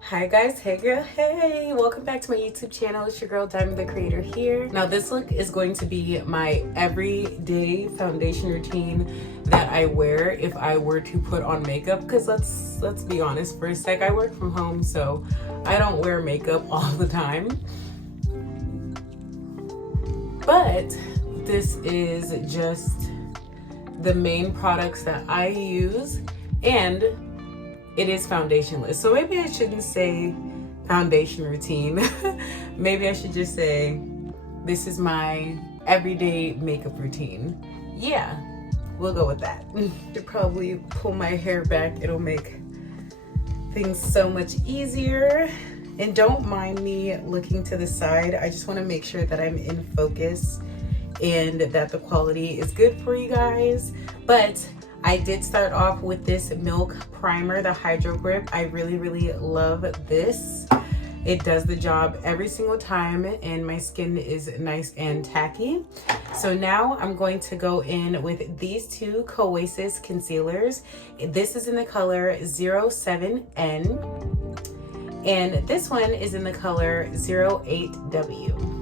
Hi guys, hey girl, hey! Welcome back to my YouTube channel. It's your girl Dyemond.Tha.Creator here. Now this look is going to be my everyday foundation routine that I wear if I were to put on makeup, because let's be honest for a sec, I work from home, so I don't wear makeup all the time. But this is just the main products that I use, and it is foundationless. So maybe I shouldn't say foundation routine. Maybe I should just say this is my everyday makeup routine. Yeah, we'll go with that. To probably pull my hair back, it'll make things so much easier. And don't mind me looking to the side. I just want to make sure that I'm in focus and that the quality is good for you guys. But I did start off with this Milk Primer, the Hydro Grip. I really love this. It does the job every single time, and my skin is nice and tacky. So now I'm going to go in with these two Oasis concealers. This is in the color 07N, and this one is in the color 08W.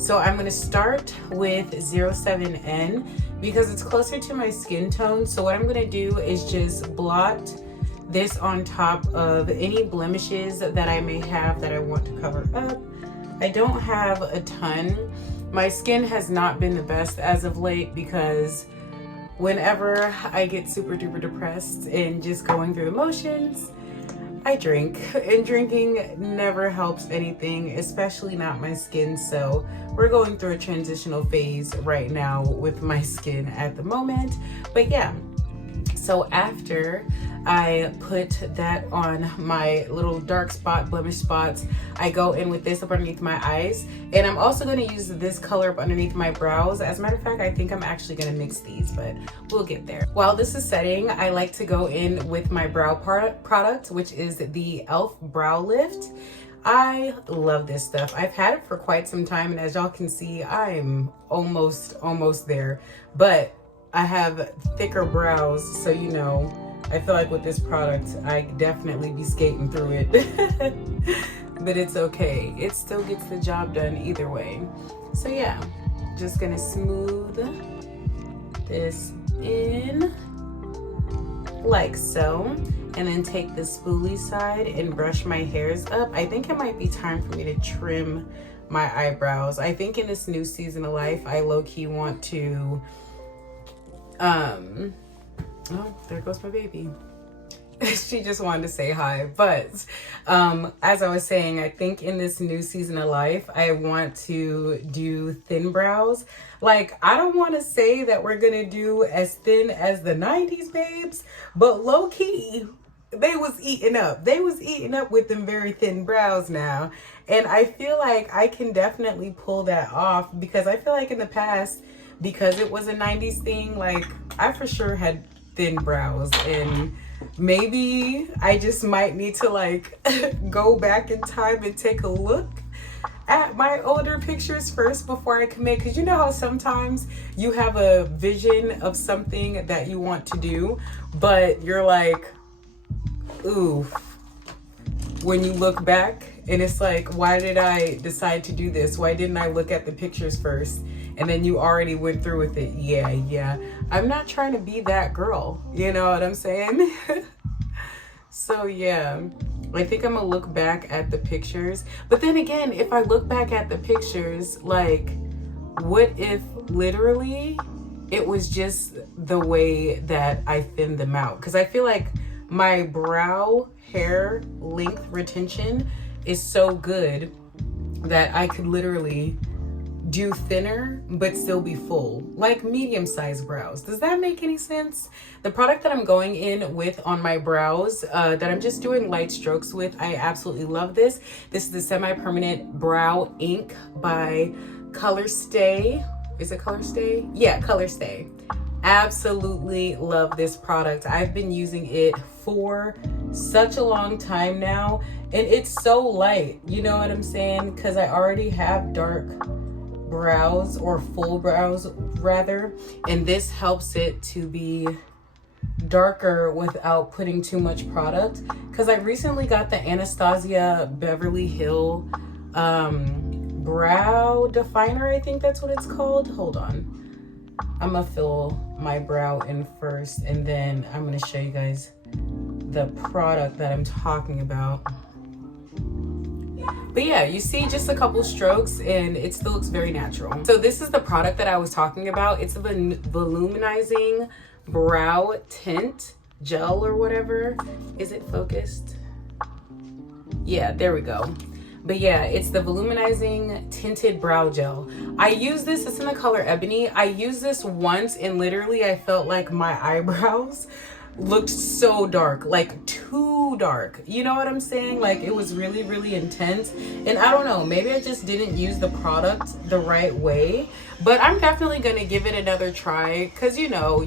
So I'm gonna start with 07N because it's closer to my skin tone. So what I'm gonna do is just blot this on top of any blemishes that I may have that I want to cover up. I don't have a ton. My skin has not been the best as of late because whenever I get super duper depressed and just going through the motions, I drink, and drinking never helps anything, especially not my skin. So we're going through a transitional phase right now with my skin at the moment. But yeah, so after I put that on my little dark spot, blemish spots, I go in with this up underneath my eyes. And I'm also going to use this color up underneath my brows. As a matter of fact, I think I'm actually going to mix these, but we'll get there. While this is setting, I like to go in with my brow product, which is the e.l.f. Brow Lift. I love this stuff. I've had it for quite some time, and as y'all can see, I'm almost there. But I have thicker brows, so you know, I feel like with this product, I definitely be skating through it. But it's okay. It still gets the job done either way. So yeah, just gonna smooth this in like so, and then take the spoolie side and brush my hairs up. I think it might be time for me to trim my eyebrows. I think in this new season of life, I low-key want to oh, there goes my baby. She just wanted to say hi. But as I was saying, I think in this new season of life, I want to do thin brows. Like, I don't want to say that we're gonna do as thin as the 90s babes, but low-key, they was eating up. They was eating up with them very thin brows now. And I feel like I can definitely pull that off, because I feel like in the past, because it was a 90s thing, like, I for sure had thin brows, and maybe I just might need to like go back in time and take a look at my older pictures first before I commit. Because you know how sometimes you have a vision of something that you want to do, but you're like, ooh, when you look back and it's like, why did I decide to do this? Why didn't I look at the pictures first? And then you already went through with it. Yeah. I'm not trying to be that girl. You know what I'm saying? So yeah, I think I'm gonna look back at the pictures. But then again, if I look back at the pictures, like, what if literally it was just the way that I thinned them out? Because I feel like my brow hair length retention is so good that I could literally do thinner but still be full, like medium-sized brows. Does that make any sense? The product that I'm going in with on my brows, that I'm just doing light strokes with, I absolutely love this. This is the semi-permanent brow ink by Color Stay. Is it Color Stay? Yeah, Color Stay. Absolutely love this product. I've been using it for such a long time now, and it's so light, you know what I'm saying? Because I already have dark brows, or full brows rather, and this helps it to be darker without putting too much product, because I recently got the Anastasia Beverly Hill brow definer. I think that's what it's called. Hold on, I'm gonna fill my brow in first, and then I'm gonna show you guys the product that I'm talking about. But yeah, you see just a couple strokes and it still looks very natural. So this is the product that I was talking about. It's a volumizing brow tint gel or whatever. Is it focused? Yeah, there we go. But yeah, it's the volumizing tinted brow gel. I use this, it's in the color Ebony. I used this once and literally I felt like my eyebrows looked so dark, like too dark. You know what I'm saying? Like it was really, really intense. And I don't know, maybe I just didn't use the product the right way, but I'm definitely gonna give it another try, because you know,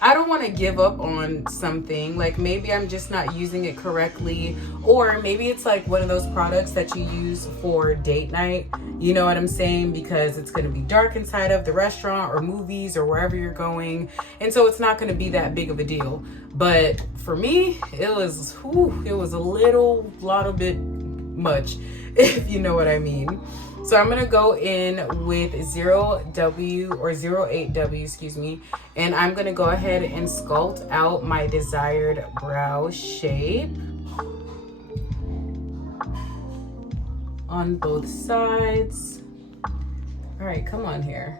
I don't want to give up on something. Like maybe I'm just not using it correctly, or maybe it's like one of those products that you use for date night, you know what I'm saying, because it's going to be dark inside of the restaurant or movies or wherever you're going, and so it's not going to be that big of a deal. But for me, it was a little bit much, if you know what I mean. So I'm gonna go in with 0W or 08W, excuse me, and I'm gonna go ahead and sculpt out my desired brow shape on both sides. All right, come on here.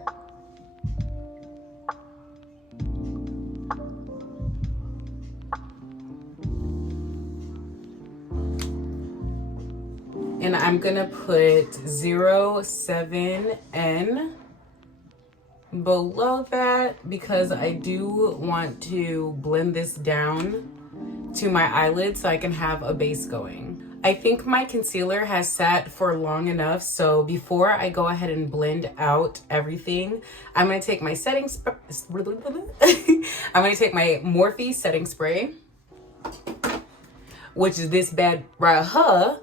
And I'm gonna put 07N below that because I do want to blend this down to my eyelids so I can have a base going. I think my concealer has sat for long enough, so before I go ahead and blend out everything, I'm gonna take my I'm gonna take my Morphe setting spray, which is this bad right here.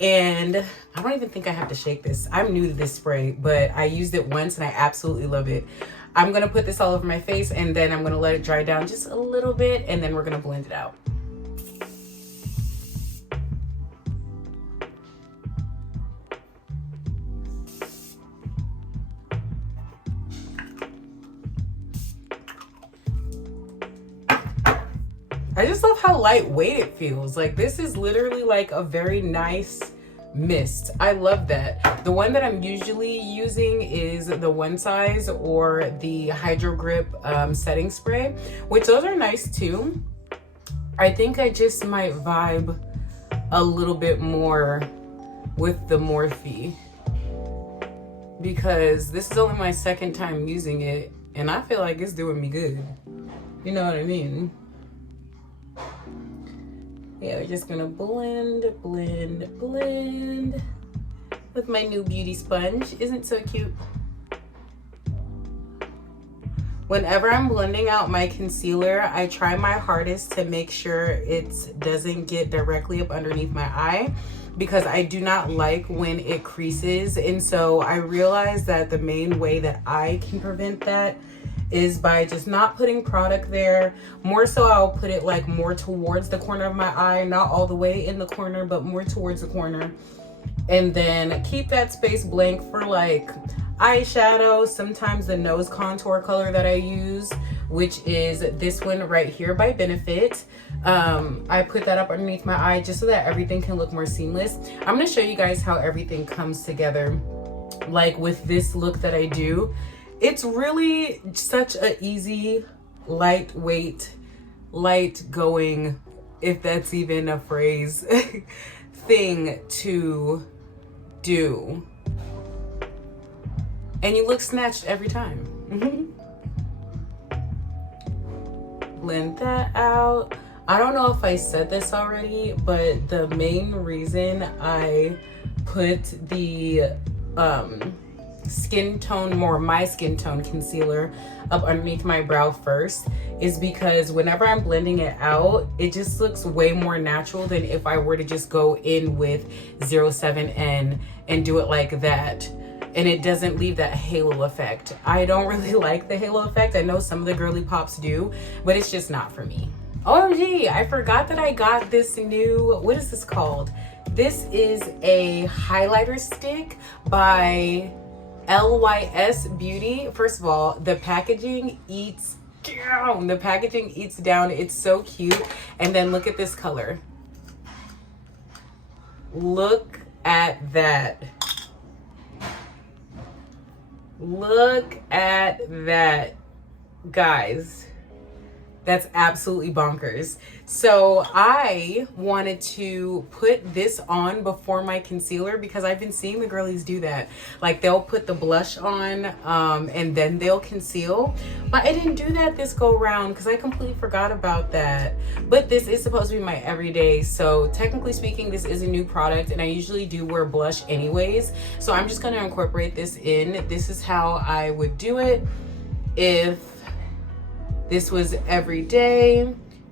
And I don't even think I have to shake this. I'm new to this spray, but I used it once and I absolutely love it. I'm gonna put this all over my face and then I'm gonna let it dry down just a little bit and then we're gonna blend it out. I just love how lightweight it feels. Like this is literally like a very nice mist. I love that. The one that I'm usually using is the One Size or the Hydro Grip setting spray, which those are nice too. I think I just might vibe a little bit more with the Morphe because this is only my second time using it and I feel like it's doing me good. You know what I mean? Yeah, we're just gonna blend with my new beauty sponge. Isn't it so cute? Whenever I'm blending out my concealer, I try my hardest to make sure it doesn't get directly up underneath my eye because I do not like when it creases. And so I realized that the main way that I can prevent that is by just not putting product there. More so I'll put it like more towards the corner of my eye, not all the way in the corner, but more towards the corner. And then keep that space blank for like eyeshadow, sometimes the nose contour color that I use, which is this one right here by Benefit. I put that up underneath my eye just so that everything can look more seamless. I'm gonna show you guys how everything comes together, like with this look that I do. It's really such a easy, lightweight, light going, if that's even a phrase, thing to do. And you look snatched every time. Blend that out. I don't know if I said this already, but the main reason I put the my skin tone concealer up underneath my brow first is because whenever I'm blending it out, it just looks way more natural than if I were to just go in with 07N and do it like that. and it doesn't leave that halo effect. I don't really like the halo effect. I know some of the girly pops do, but it's just not for me. OMG, I forgot that I got this new, what is this called? This is a highlighter stick by LYS Beauty. First of all, the packaging eats down. The packaging eats down. It's so cute. And then look at this color. Look at that. Look at that, guys. That's absolutely bonkers. So I wanted to put this on before my concealer because I've been seeing the girlies do that. Like they'll put the blush on and then they'll conceal. But I didn't do that this go around because I completely forgot about that. But this is supposed to be my everyday. So technically speaking, this is a new product and I usually do wear blush anyways. So I'm just gonna incorporate this in. This is how I would do it if this was every day.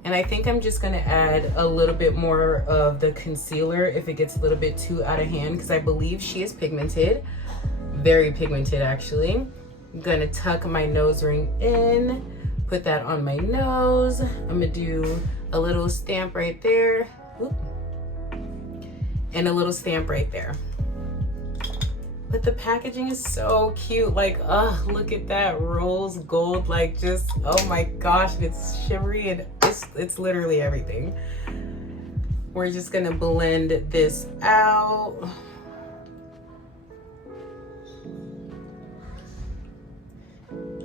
And I think I'm just gonna add a little bit more of the concealer if it gets a little bit too out of hand, because I believe she is pigmented, very pigmented actually. I'm gonna tuck my nose ring in, put that on my nose. I'm gonna do a little stamp right there. Oop. And a little stamp right there. But the packaging is so cute. Like, look at that rose gold. Like, just, oh my gosh, it's shimmery and it's literally everything. We're just gonna blend this out.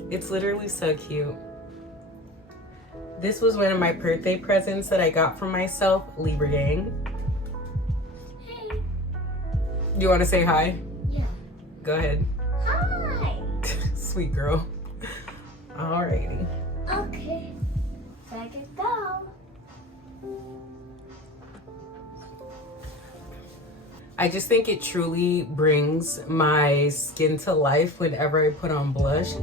It's literally so cute. This was one of my birthday presents that I got for myself, Libra Gang. Hey. Do you want to say hi? Go ahead. Hi. Sweet girl. Alrighty. Okay. Second go. I just think it truly brings my skin to life whenever I put on blush.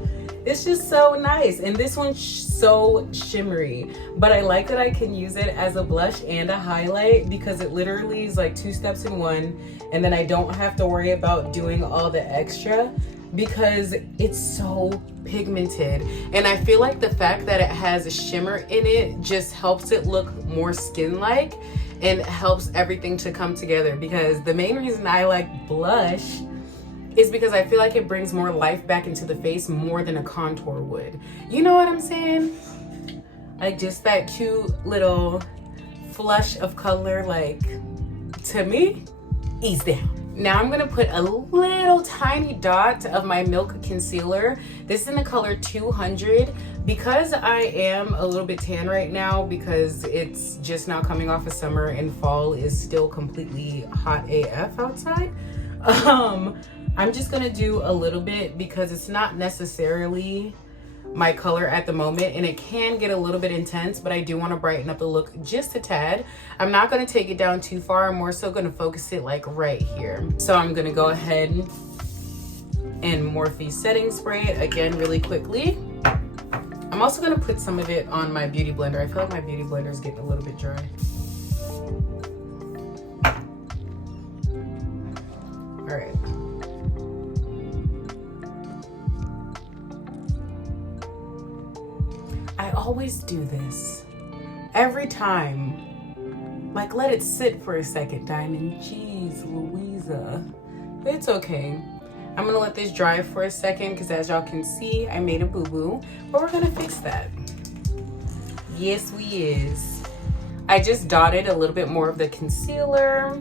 It's just so nice. And this one's so shimmery. But I like that I can use it as a blush and a highlight because it literally is like 2 steps in one. And then I don't have to worry about doing all the extra because it's so pigmented. And I feel like the fact that it has a shimmer in it just helps it look more skin-like and helps everything to come together, because the main reason I like blush is because I feel like it brings more life back into the face more than a contour would. You know what I'm saying? Like just that cute little flush of color, like, to me, ease down. Now I'm gonna put a little tiny dot of my Milk Concealer. This is in the color 200. Because I am a little bit tan right now because it's just now coming off of summer and fall is still completely hot AF outside. I'm just gonna do a little bit because it's not necessarily my color at the moment and it can get a little bit intense, but I do want to brighten up the look just a tad. I'm not going to take it down too far. I'm more so going to focus it like right here. So I'm going to go ahead and Morphe setting spray it again really quickly. I'm also going to put some of it on my beauty blender. I feel like my beauty blender is getting a little bit dry. All right. I always do this every time. Like, let it sit for a second, Diamond. Jeez, Louisa. It's okay. I'm gonna let this dry for a second because as y'all can see, I made a boo-boo, but we're gonna fix that. Yes, we is. I just dotted a little bit more of the concealer,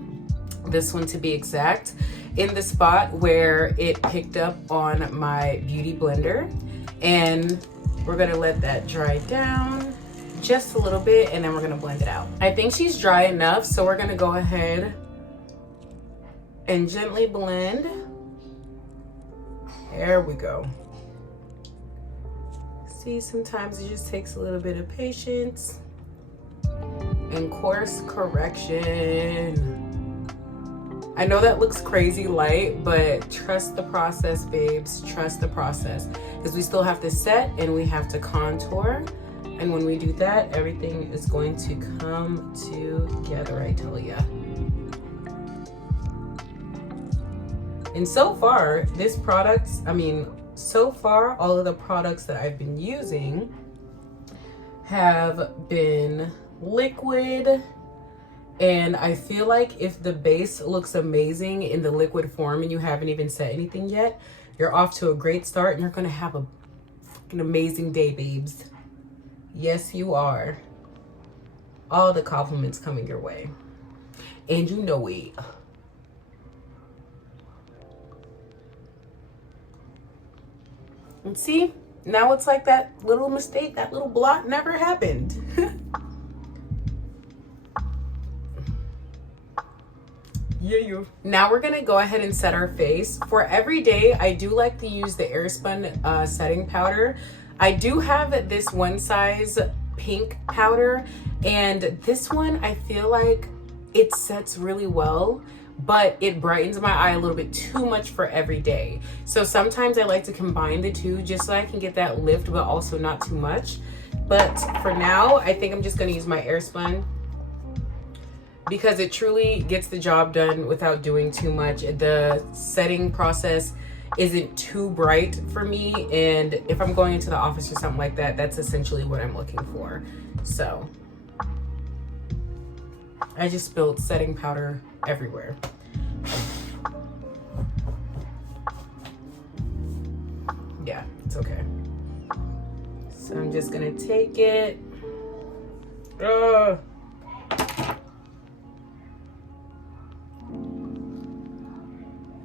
this one to be exact, in the spot where it picked up on my beauty blender. And we're gonna let that dry down just a little bit and then we're gonna blend it out. I think she's dry enough, so we're gonna go ahead and gently blend. There we go. See, sometimes it just takes a little bit of patience and course correction. I know that looks crazy light, but trust the process, babes. Trust the process. Because we still have to set and we have to contour. And when we do that, everything is going to come together, I tell ya. And so far, so far, all of the products that I've been using have been liquid. And I feel like if the base looks amazing in the liquid form and you haven't even set anything yet, you're off to a great start and you're gonna have a fucking amazing day, babes. Yes, you are. All the compliments coming your way. And you know it. And see, now it's like that little mistake, that little blot never happened. Yeah. Now we're gonna go ahead and set our face. For every day, I do like to use the Airspun setting powder. I do have this one size pink powder, and this one I feel like it sets really well, but it brightens my eye a little bit too much for every day. So sometimes I like to combine the two just so I can get that lift, but also not too much. But for now, I think I'm just gonna use my Airspun because it truly gets the job done without doing too much. The setting process isn't too bright for me, and if I'm going into the office or something like that, that's essentially what I'm looking for. So I just spilled setting powder everywhere. Yeah, it's okay. So I'm just gonna take it.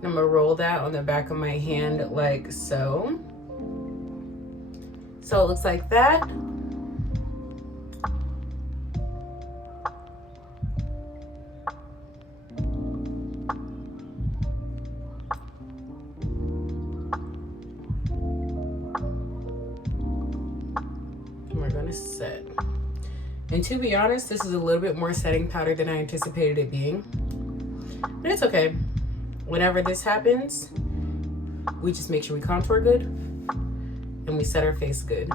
I'm gonna roll that on the back of my hand like so. So it looks like that. And we're gonna set. And to be honest, this is a little bit more setting powder than I anticipated it being. But it's okay. Whenever this happens, we just make sure we contour good and we set our face good.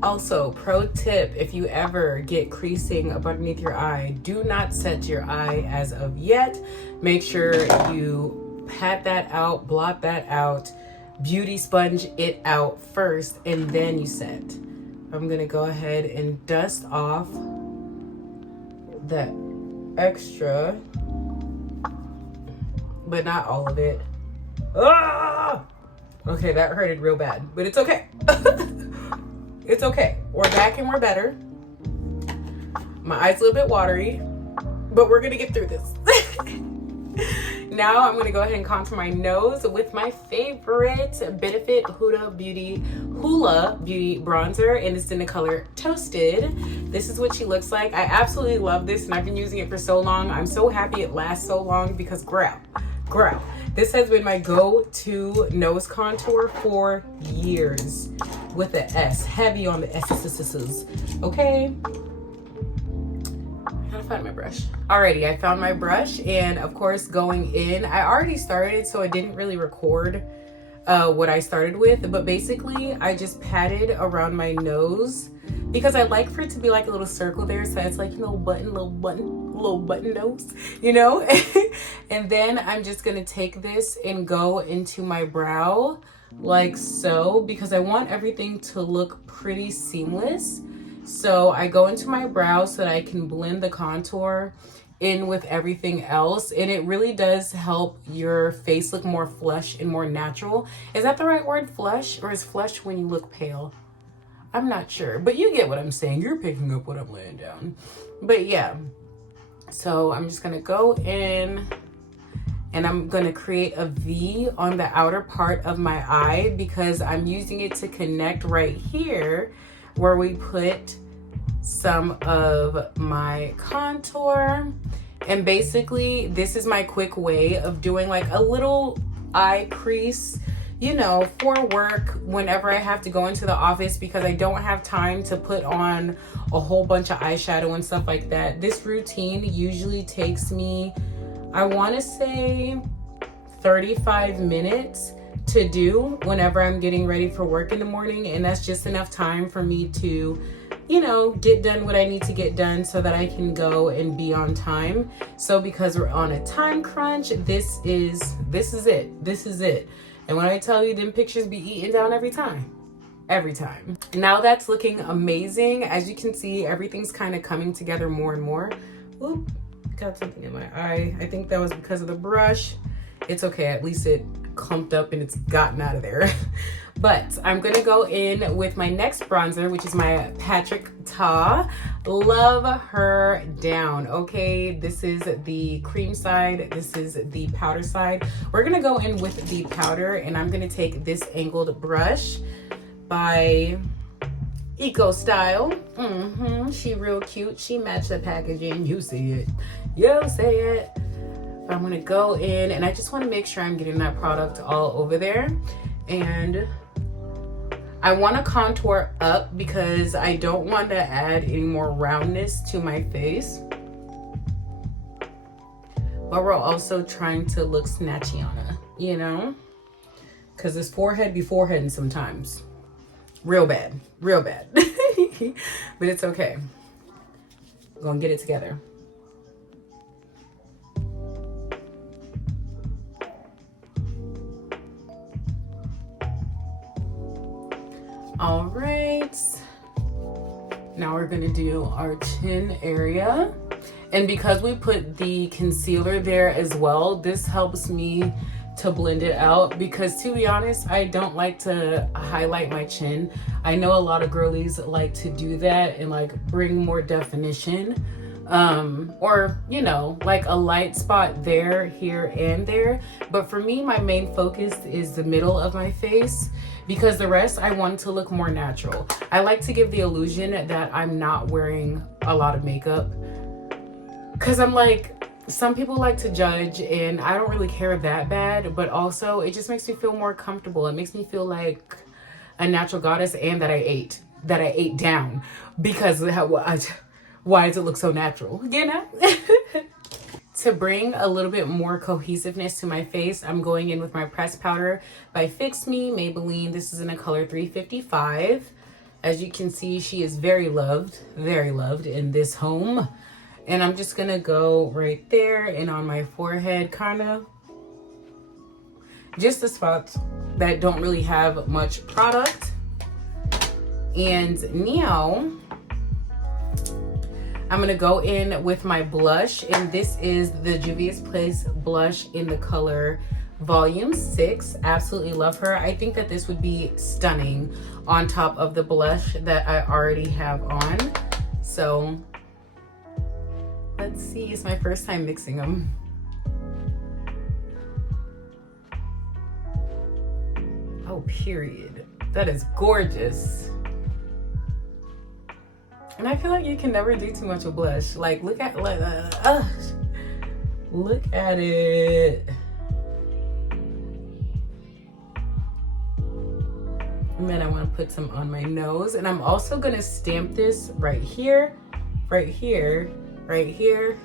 Also, pro tip, if you ever get creasing up underneath your eye, do not set your eye as of yet. Make sure you pat that out, blot that out, beauty sponge it out first, and then you set. I'm gonna go ahead and dust off that extra, but not all of it. Ah! Okay, that hurted real bad, but it's okay. It's okay. We're back and we're better. My eye's a little bit watery, but we're gonna get through this. Now I'm gonna go ahead and contour my nose with my favorite Benefit Hoola Beauty bronzer, and it's in the color Toasted. This is what she looks like. I absolutely love this, and I've been using it for so long. I'm so happy it lasts so long because growl. This has been my go-to nose contour for years, with the S, heavy on the S's. Okay. I gotta find my brush. Alrighty, I found my brush, and of course going in, I already started, so I didn't really record what I started with, but basically I just patted around my nose because I like for it to be like a little circle there, so it's like, you know, little button nose, you know. And then I'm just gonna take this and go into my brow like so, because I want everything to look pretty seamless. So I go into my brow so that I can blend the contour in with everything else, and it really does help your face look more flush and more natural. Is that the right word, flush, or is flush when you look pale? I'm not sure, but you get what I'm saying. You're picking up what I'm laying down. But yeah, so I'm just gonna go in and I'm gonna create a V on the outer part of my eye because I'm using it to connect right here where we put some of my contour. And basically this is my quick way of doing like a little eye crease you know, for work whenever I have to go into the office because I don't have time to put on a whole bunch of eyeshadow and stuff like that. This routine usually takes me, I want to say 35 minutes to do whenever I'm getting ready for work in the morning. And that's just enough time for me to, you know, get done what I need to get done so that I can go and be on time. So because we're on a time crunch, this is it. And when I tell you, them pictures be eaten down every time. Now that's looking amazing. As you can see, everything's kind of coming together more and more. Oop, got something in my eye. I think that was because of the brush. It's okay, at least it clumped up and it's gotten out of there. But I'm gonna go in with my next bronzer, which is my Patrick-Ta. Love her down, okay? This is the cream side, this is the powder side. We're gonna go in with the powder, and I'm gonna take this angled brush by Eco Style. She real cute, she matched the packaging, you see it, you say it. I'm gonna go in, and I just wanna make sure I'm getting that product all over there. And I want to contour up because I don't want to add any more roundness to my face. But we're also trying to look snatchy on her, you know? Because this forehead be foreheading sometimes. Real bad. But it's okay. We're gonna get it together. All right, now we're gonna do our chin area. And because we put the concealer there as well, this helps me to blend it out, because to be honest, I don't like to highlight my chin. I know a lot of girlies like to do that and like bring more definition. Or, you know, like a light spot there, here, and there. But for me, my main focus is the middle of my face, because the rest I want to look more natural. I like to give the illusion that I'm not wearing a lot of makeup, because I'm like, some people like to judge and I don't really care that bad, but also it just makes me feel more comfortable. It makes me feel like a natural goddess, and that I ate down, because why does it look so natural, you know? To bring a little bit more cohesiveness to my face, I'm going in with my pressed powder by Fix Me, Maybelline. This is in the color 355. As you can see, she is very loved in this home. And I'm just gonna go right there and on my forehead, kind of. Just the spots that don't really have much product. And now, I'm gonna go in with my blush, and this is the Juvia's Place blush in the color Volume 6. Absolutely love her. I think that this would be stunning on top of the blush that I already have on. So let's see, it's my first time mixing them. Oh, period. That is gorgeous. And I feel like you can never do too much of blush. Like, look at it. And then I want to put some on my nose, and I'm also gonna stamp this right here, right here, right here,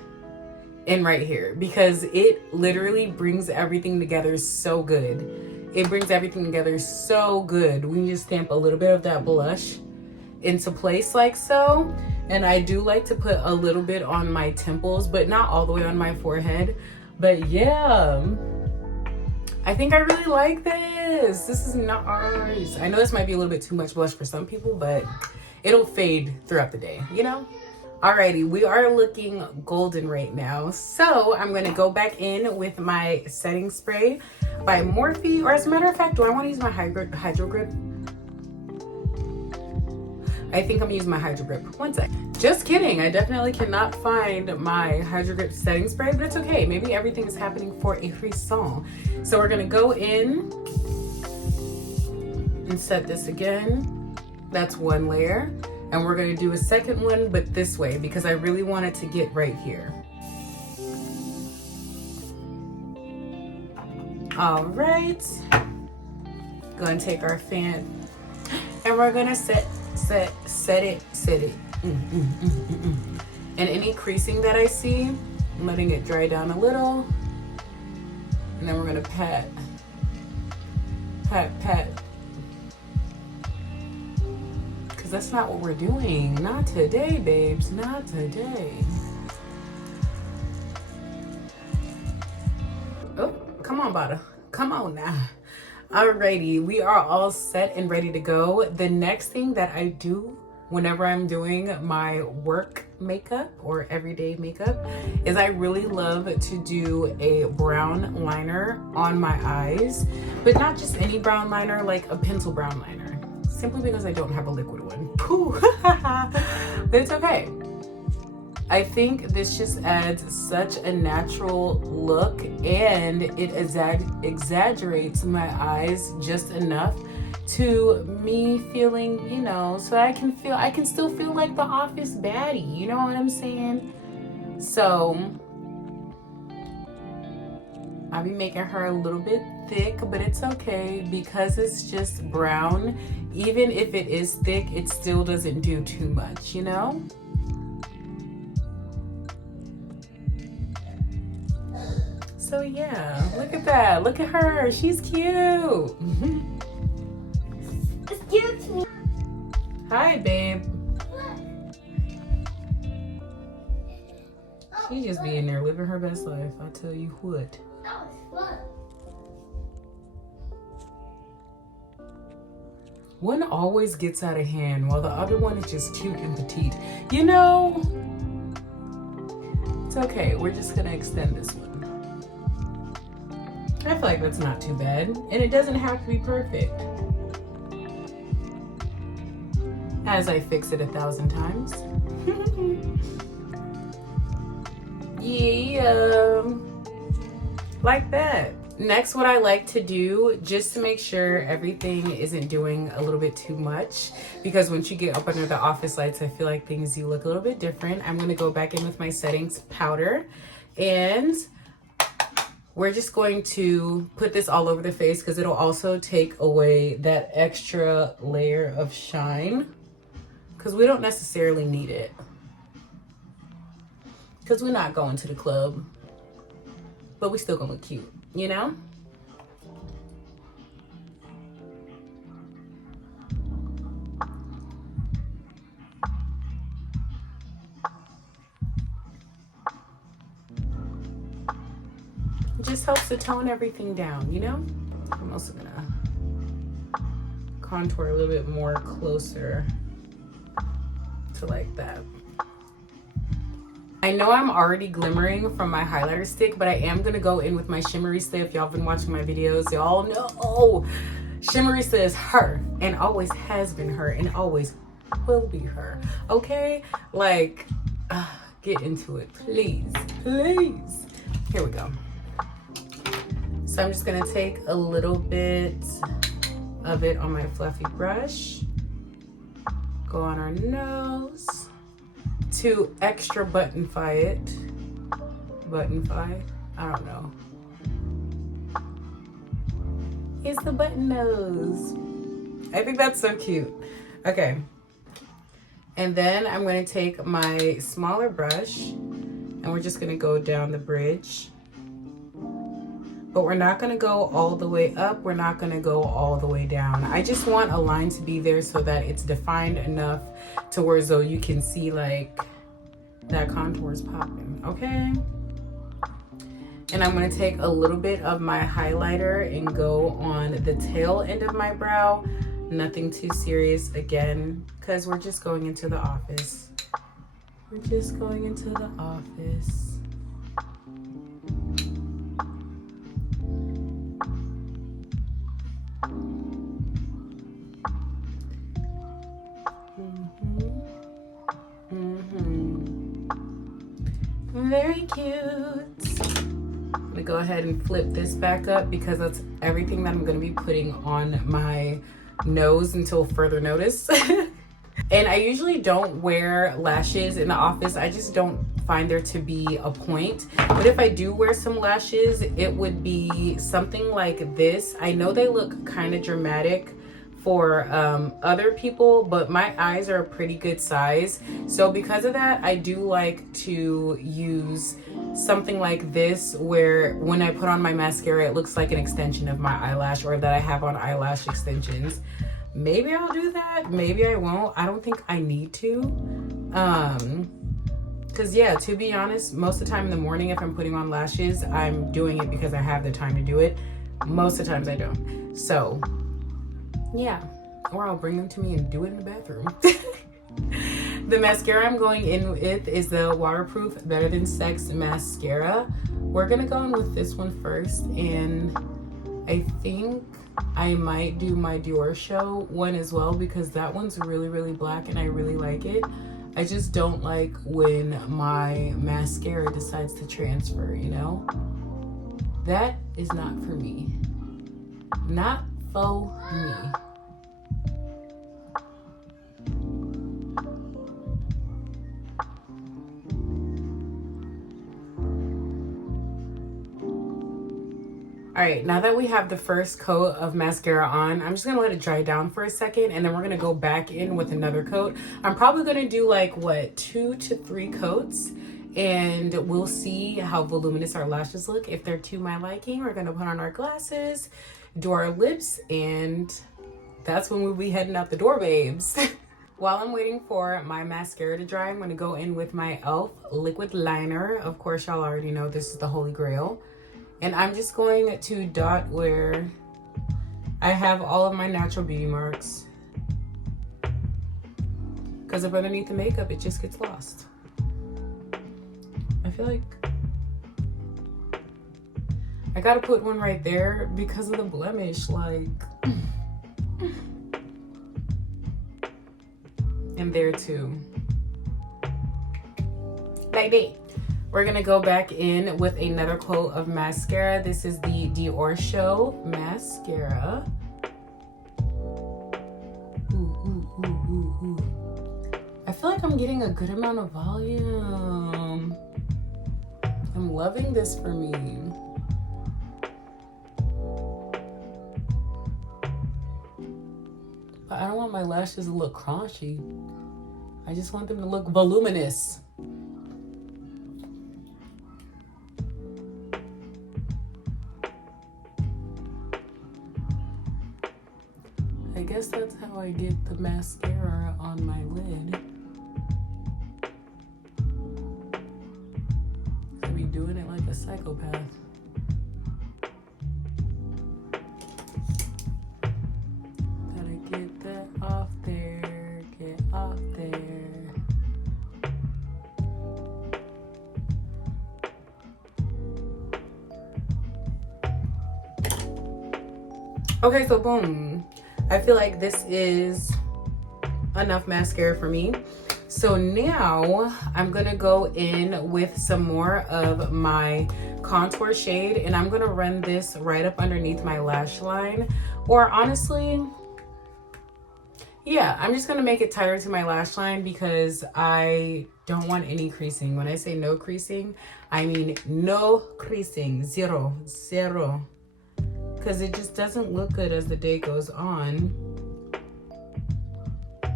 and right here, because it literally brings everything together so good. It brings everything together so good when you just stamp a little bit of that blush into place like so. And I do like to put a little bit on my temples, but not all the way on my forehead. But yeah, I think I really like this. This is nice. I know this might be a little bit too much blush for some people, but it'll fade throughout the day, you know? Alrighty, we are looking golden right now. So I'm gonna go back in with my setting spray by Morphe, or as a matter of fact, do I wanna use my Hydro Grip? I think I'm gonna use my Hydro Grip. One sec. Just kidding, I definitely cannot find my Hydro Grip setting spray, but it's okay. Maybe everything is happening for a frisson. So we're gonna go in and set this again. That's one layer. And we're gonna do a second one, but this way, because I really want it to get right here. All right. Gonna take our fan and we're gonna set it. And any creasing that I see, I'm letting it dry down a little. And then we're gonna pat. Because that's not what we're doing. Not today, babes, not today. Oh, come on, Baddie. Come on now. Alrighty, we are all set and ready to go. The next thing that I do whenever I'm doing my work makeup or everyday makeup is I really love to do a brown liner on my eyes, but not just any brown liner, like a pencil brown liner, simply because I don't have a liquid one. Pooh. But it's okay. I think this just adds such a natural look, and it exaggerates my eyes just enough to me feeling, you know, so I can still feel like the Office baddie, you know what I'm saying? So I'll be making her a little bit thick, but it's okay because it's just brown. Even if it is thick, it still doesn't do too much, you know? So yeah, look at that. Look at her. She's cute. Excuse me. Hi, babe. She just be in there living her best life. I tell you what. That was fun. One always gets out of hand while the other one is just cute and petite. You know, it's okay. We're just gonna extend this one. I feel like that's not too bad. And it doesn't have to be perfect. As I fix it 1,000 times. Yeah. Like that. Next, what I like to do, just to make sure everything isn't doing a little bit too much, because once you get up under the office lights, I feel like things do look a little bit different. I'm gonna go back in with my settings powder, and we're just going to put this all over the face because it'll also take away that extra layer of shine, because we don't necessarily need it, because we're not going to the club, but we still gonna look cute, you know? It just helps to tone everything down, you know? I'm also gonna contour a little bit more closer to like that. I know I'm already glimmering from my highlighter stick, but I am gonna go in with my Shimmerista. If y'all been watching my videos, y'all know Shimmerista is her and always has been her and always will be her, okay? Like, get into it, please, please. Here we go. So I'm just gonna take a little bit of it on my fluffy brush, go on our nose, to extra buttonify it. Buttonify? I don't know. It's the button nose. I think that's so cute. Okay. And then I'm going to take my smaller brush and we're just going to go down the bridge. But we're not going to go all the way up. We're not going to go all the way down. I just want a line to be there so that it's defined enough to where so you can see like that contour is popping, okay? And I'm going to take a little bit of my highlighter and go on the tail end of my brow. Nothing too serious again, because we're just going into the office. We're just going into the office. Very cute. I'm gonna go ahead and flip this back up because that's everything that I'm gonna be putting on my nose until further notice. And I usually don't wear lashes in the office. I just don't find there to be a point. But if I do wear some lashes, it would be something like this. I know they look kind of dramatic for other people, but my eyes are a pretty good size. So because of that, I do like to use something like this where when I put on my mascara, it looks like an extension of my eyelash, or that I have on eyelash extensions. Maybe I'll do that, maybe I won't. I don't think I need to. Because yeah, to be honest, most of the time in the morning, if I'm putting on lashes, I'm doing it because I have the time to do it. Most of the times I don't. So yeah, or I'll bring them to me and do it in the bathroom. The mascara I'm going in with is the Waterproof Better Than Sex mascara. We're gonna go in with this one first, and I think I might do my Dior Show one as well, because that one's really, really black and I really like it. I just don't like when my mascara decides to transfer, you know? That is not for me. Not for me. All right, now that we have the first coat of mascara on, I'm just gonna let it dry down for a second, and then we're gonna go back in with another coat. I'm probably gonna do like, what, 2 to 3 coats, and we'll see how voluminous our lashes look. If they're to my liking, we're gonna put on our glasses, do our lips, and that's when we'll be heading out the door, babes. While I'm waiting for my mascara to dry, I'm gonna go in with my e.l.f. liquid liner. Of course, y'all already know this is the holy grail. And I'm just going to dot where I have all of my natural beauty marks. Because if underneath the makeup, it just gets lost. I feel like I gotta put one right there because of the blemish, like. And there too. Like that. We're gonna go back in with another coat of mascara. This is the Dior Show mascara. Ooh, ooh, ooh, ooh, ooh. I feel like I'm getting a good amount of volume. I'm loving this for me. But I don't want my lashes to look crunchy. I just want them to look voluminous. I guess that's how I get the mascara on my lid. I be doing it like a psychopath. Gotta get that off there, get off there. Okay, so boom. I feel like this is enough mascara for me. So now I'm gonna go in with some more of my contour shade, and I'm gonna run this right up underneath my lash line. Or honestly, yeah, I'm just gonna make it tighter to my lash line because I don't want any creasing. When I say no creasing, I mean no creasing, zero. Because it just doesn't look good as the day goes on.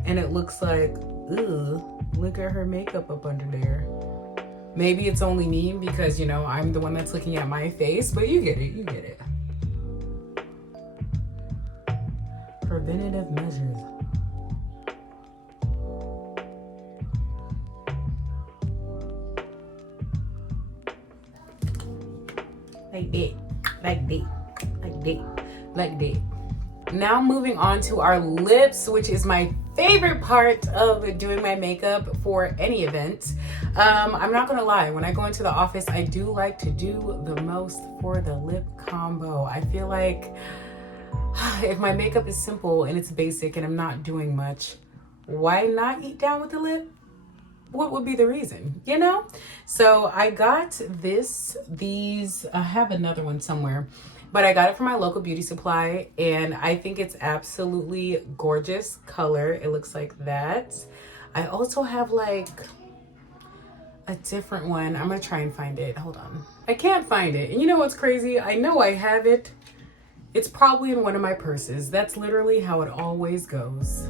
And it looks like, ooh, look at her makeup up under there. Maybe it's only me because, you know, I'm the one that's looking at my face, but you get it, you get it. Preventative measures. Like that, like that. Like that. Now moving on to our lips, which is my favorite part of doing my makeup for any event. I'm not gonna lie, when I go into the office, I do like to do the most for the lip combo. I feel like if my makeup is simple and it's basic and I'm not doing much, why not eat down with the lip? What would be the reason, you know? So I got these, I have another one somewhere. but I got it from my local beauty supply, and I think it's absolutely gorgeous color. It looks like that. I also have like a different one. I'm gonna try and find it. Hold on. I can't find it. And you know what's crazy? I know I have it. It's probably in one of my purses. That's literally how it always goes.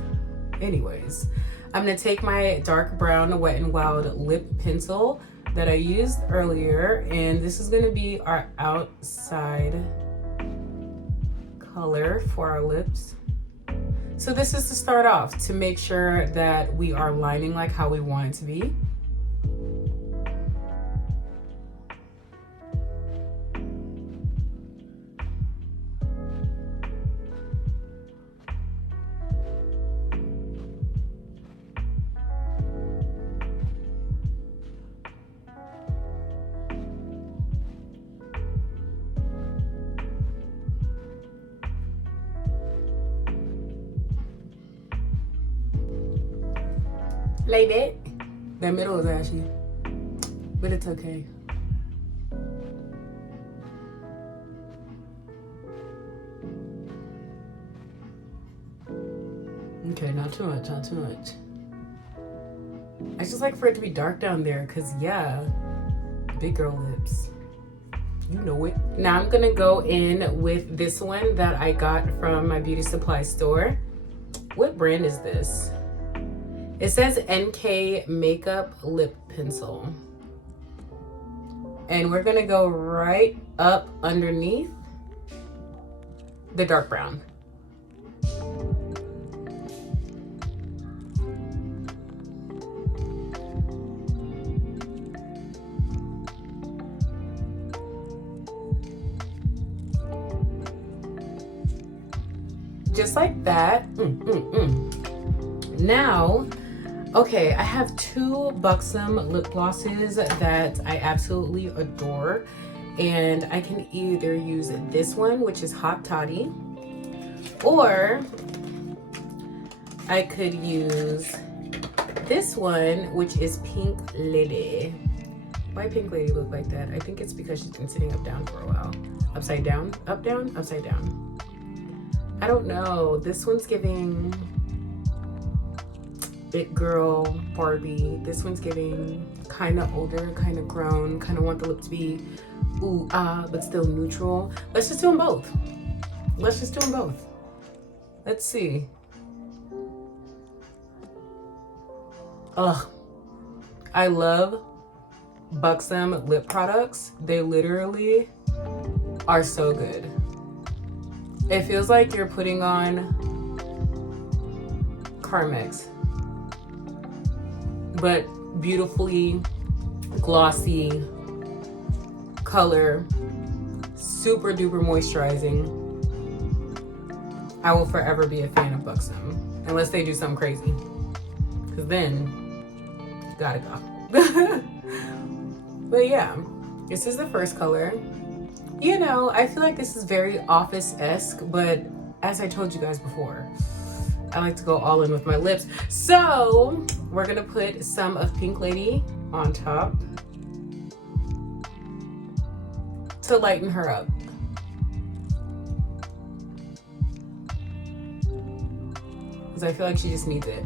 Anyways, I'm gonna take my dark brown Wet n Wild lip pencil that I used earlier, and this is gonna be our outside color for our lips. So this is to start off, to make sure that we are lining like how we want it to be. Like that. That middle is ashy, but it's okay. Okay, not too much, not too much. I just like for it to be dark down there, because yeah, big girl lips. You know it. Now I'm gonna go in with this one that I got from my beauty supply store. What brand is this? It says NK Makeup Lip Pencil. And we're gonna go right up underneath the dark brown. Just like that. Now, okay, I have two Buxom lip glosses that I absolutely adore, and I can either use this one, which is Hot Toddy, or I could use this one, which is Pink Lady. Why Pink Lady look like that? I think it's because she's been sitting up down for a while. Upside down, up down, upside down. I don't know. This one's giving big girl Barbie. This one's giving kind of older, kind of grown, kind of want the lip to be ooh ah, but still neutral. Let's just do them both. Let's just do them both. Let's see. Ugh, I love Buxom lip products. They literally are so good. It feels like you're putting on Carmex, but beautifully glossy color, super duper moisturizing. I will forever be a fan of Buxom, unless they do something crazy, because then you gotta go. But yeah, this is the first color. You know, I feel like this is very office-esque, but as I told you guys before, I like to go all in with my lips. So we're gonna put some of Pink Lady on top to lighten her up. Because I feel like she just needs it.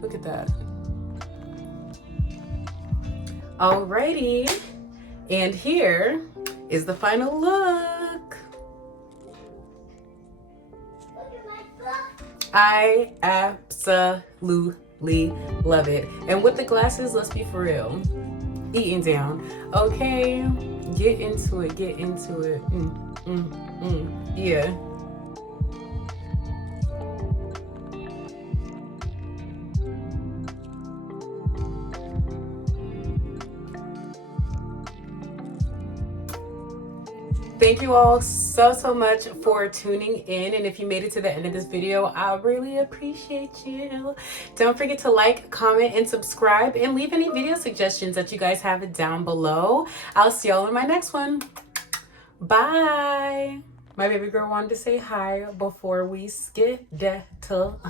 Look at that. Alrighty. And here is the final look. Look at my book. I absolutely love it. And with the glasses, let's be for real. Eating down. Okay, get into it, get into it. Yeah. Thank you all so much for tuning in, and if you made it to the end of this video, I really appreciate you. Don't forget to like, comment, and subscribe, and leave any video suggestions that you guys have down below. I'll see y'all in my next one. Bye. My baby girl wanted to say hi before we skedaddle.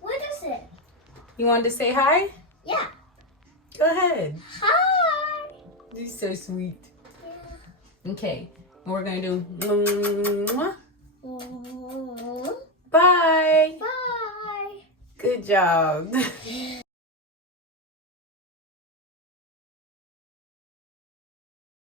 What is it? You wanted to say hi? Yeah. Go ahead. Hi. You're so sweet. Yeah. Okay, we're gonna do mwah. Mm. Bye. Bye. Good job.